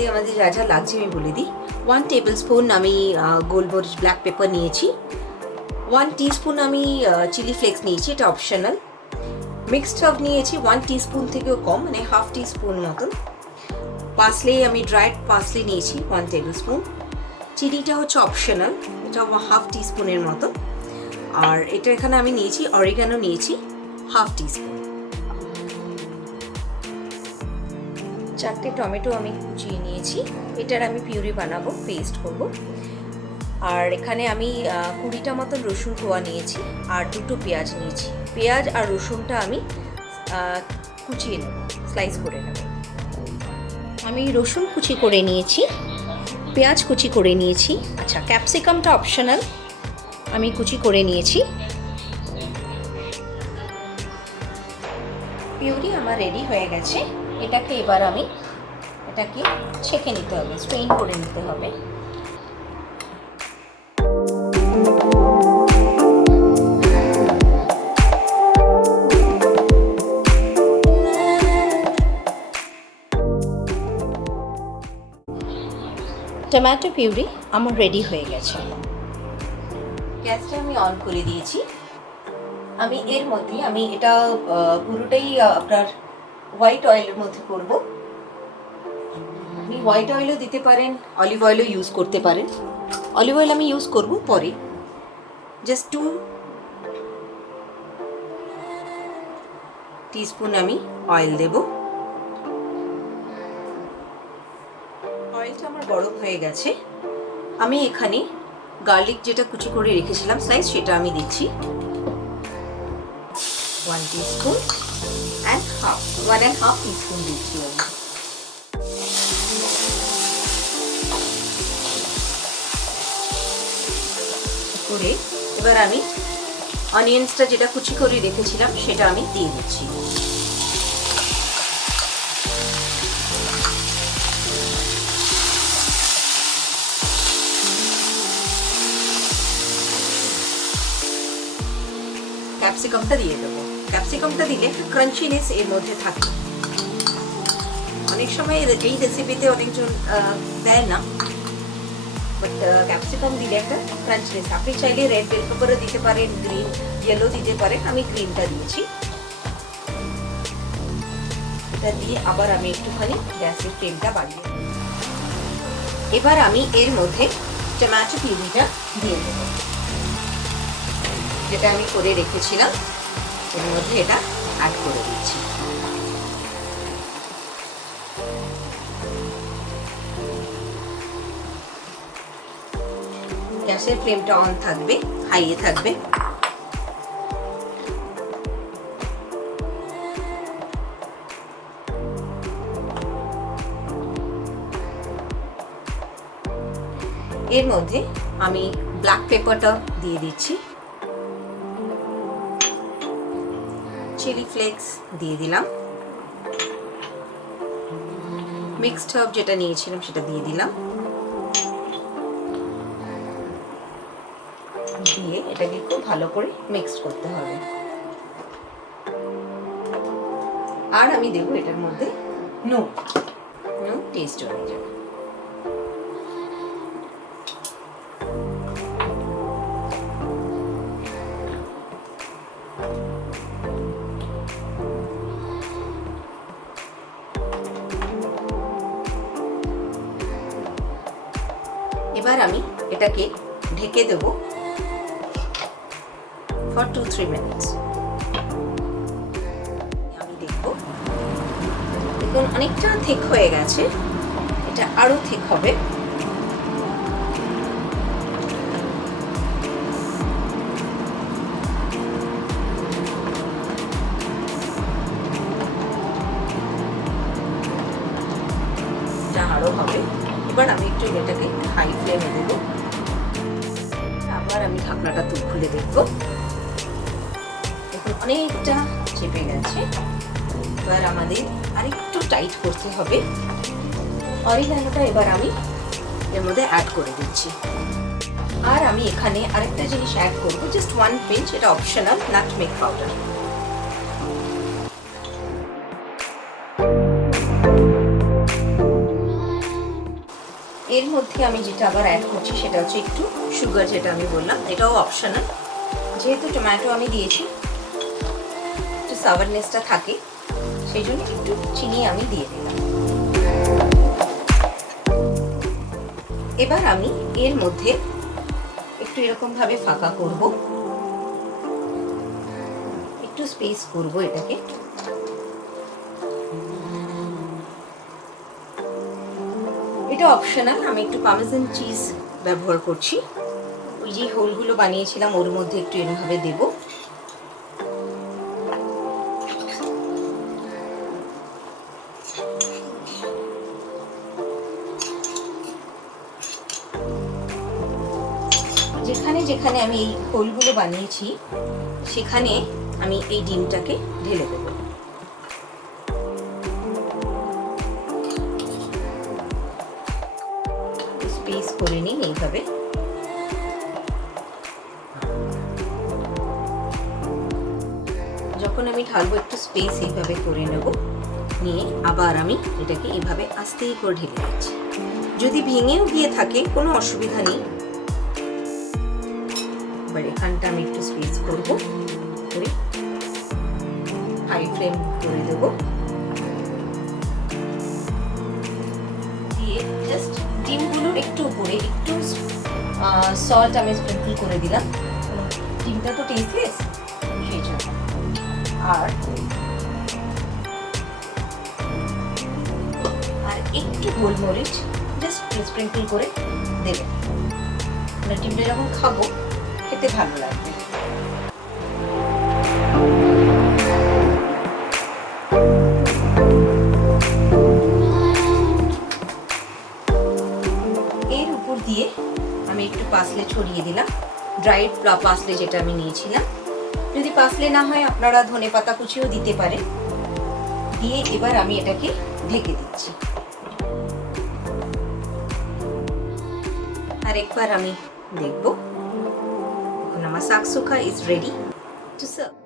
তাতে আমাদের যা যা লাগছে আমি বলে দিই। 1 টেবিলস্পুন আমি গোলমরিচ ব্ল্যাক পেপার নিয়েছি। 1 টিস্পুন আমি চিলি ফ্লেক্স নিয়েছি, এটা অপশনাল। মিক্সড হার্ব নিয়েছি 1 টিস্পুন থেকেও কম, মানে হাফ টিস্পুন মতন। পার্সলে আমি ড্রাইড পার্সলে নিয়েছি 1 টেবিলস্পুন। চিনিটা হচ্ছে অপশনাল, এটা হাফ টিস্পুনের মতো। আর এটা এখানে আমি নিয়েছি অরিগানো নিয়েছি হাফ টিস্পুন। 4টে টমেটো আমি কুচিয়ে নিয়েছি, এটার আমি পিউরি বানাবো, পেস্ট করব। আর এখানে আমি 20টা মতো রসুন কোয়া নিয়েছি আর 2টো পেঁয়াজ নিয়েছি। পেঁয়াজ আর রসুনটা আমি কুচিয়ে নেব, স্লাইস করে নেব। আমি রসুন কুচি করে নিয়েছি, পেঁয়াজ কুচি করে নিয়েছি। আচ্ছা, ক্যাপসিকামটা অপশনাল, আমি কুচি করে নিয়েছি। পিউরি আমার রেডি হয়ে গেছে। এটাকে এবার আমি ছেঁকে নিতে হবে, স্ট্রেইন করে নিতে হবে। টমেটো পিউরি আমার রেডি হয়ে গেছে। গ্যাসটা আমি অন করে দিয়েছি। আমি এর মধ্যে এটা পুরোটাই আপনার হোয়াইট অয়েলের মধ্যে করব। আপনি হোয়াইট অয়েলও দিতে পারেন, অলিভ অয়েলও ইউজ করতে পারেন। অলিভ অয়েল আমি ইউজ করব পরে। জাস্ট 2 টিস্পুন আমি অয়েল দেব। অয়েলটা আমার গরম হয়ে গেছে। আমি এখানে গার্লিক যেটা কুচি করে রেখেছিলাম স্লাইস, সেটা আমি দিচ্ছি 1 টিস্পুন and 1.5 টিস্পুন দিচ্ছি আমি। করে এবার আমি অনিয়ন্সটা যেটা কুচি করে রেখেছিলাম সেটা আমি দিয়ে দিচ্ছি। ক্যাপসিকামটা দিয়ে দেবো। ক্যাপসিকামটা দিলে একটা ক্রাঞ্চিনেস এর মধ্যে থাকে। অনেক সময় এই রেসিপিতে অনেকজন দেয় না, বাট ক্যাপসিকাম দিলে একটা ক্রাঞ্চিনেস। আপনি চাইলে রেড বেল পেপারও দিতে পারেন, গ্রিন ইয়েলো দিতে পারেন, আমি গ্রিনটা দিয়েছি। এটা দিয়ে আবার আমি একটুখানি গ্যাসের ফ্লেমটা বাড়িয়ে, এবার আমি এর মধ্যে টমেটো পিউরিটা দিয়ে দেবো, যেটা আমি করে রেখেছিলাম। এর মধ্যে এটা অ্যাড করে দিচ্ছি। গ্যাসের ফ্লেমটা অন থাকবে, হাইয়ে থাকবে। এর মধ্যে আমি ব্ল্যাক পেপারটা দিয়ে দিচ্ছি, চিলি ফ্লেক্স দিয়ে দিলাম, মিক্সড হার্ব যেটা নিয়েছিলাম সেটা দিয়ে দিলাম। দিয়ে এটাকে খুব ভালো করে মিক্স করতে হবে। আর আমি দেবো এটার মধ্যে নুন টেস্ট হয়ে যাবে। এবার আমি এটাকে ঢেকে দেব for 2-3 minutes। আমি দেখবো, দেখুন অনেকটা থিক হয়ে গেছে, এটা আরো থিক হবে। এটা আরো হবে। এবার আমি একটু এটাকে হাই ফ্লেমে দেবো। আবার আমি ঢাকনাটা খুলে দেখবো, দেখুন অনেকটা চেপে গেছে। এবার আমাদের আরেকটু টাইট করতে হবে। অরিগানোটা এবার আমি এর মধ্যে অ্যাড করে দিচ্ছি। আর আমি এখানে আরেকটা জিনিস অ্যাড করবো, জাস্ট 1 পিঞ্চ, এটা অপশনাল, নাটমেগ পাউডার। মধ্যে আমি যেটা আবার অ্যাড করছি সেটা হচ্ছে একটু সুগার, যেটা আমি বললাম এটাও অপশনাল। যেহেতু টমেটো আমি দিয়েছি একটু সাওয়ারনেসটা থাকে, সেই জন্য একটু চিনি আমি দিয়ে দিলাম। এবার আমি এর মধ্যে একটু এরকমভাবে ফাঁকা করব, একটু স্পেস করব এটাকে। এটা অপশনাল, আমি একটু পার্মেসান চিজ ব্যবহার করছি। ওই যে হোলগুলো বানিয়েছিলাম ওর মধ্যে একটু এরকমভাবে দেব। যেখানে যেখানে আমি এই হোলগুলো বানিয়েছি সেখানে আমি এই ডিমটাকে ঢেলে দেব। স্পেস করে নিন এইভাবে। যখন আমি ঢালবো একটু স্পেস এইভাবে করে নেব, নিয়ে আবার আমি এটাকে এইভাবে আস্তে করে ঢেলে দিচ্ছি। যদি ভেঙেও গিয়ে থাকে কোনো অসুবিধা নেই। এবার এখানটা আমি একটু স্পেস করবো, করে হাই ফ্লেম করে দেবো, দিয়ে জাস্ট ডিমগুলোর একটু উপরে একটু সল্ট আমি স্প্রিঙ্কল করে দিলাম। ডিমটা তো টেস্টলেস সেই জন্য। আর একটু গোলমরিচ জাস্ট স্প্রিঙ্কল করে দেবেন, মানে ডিমটা যখন খাবো খেতে ভালো লাগবে। এর উপর দিয়ে আমি একটু পাসলে ছড়িয়ে দিলাম, ড্রাইড পাসলে যেটা আমি নিয়েছিলাম। যদি পাসলে না হয় আপনারা ধনেপাতা কুচিও দিতে পারেন। দিয়ে এবার আমি এটাকে ঢেকে দিচ্ছি। আর একবার আমি দেখব। এখন আমার শাকসুখা ইজ রেডি টু সার্ভ।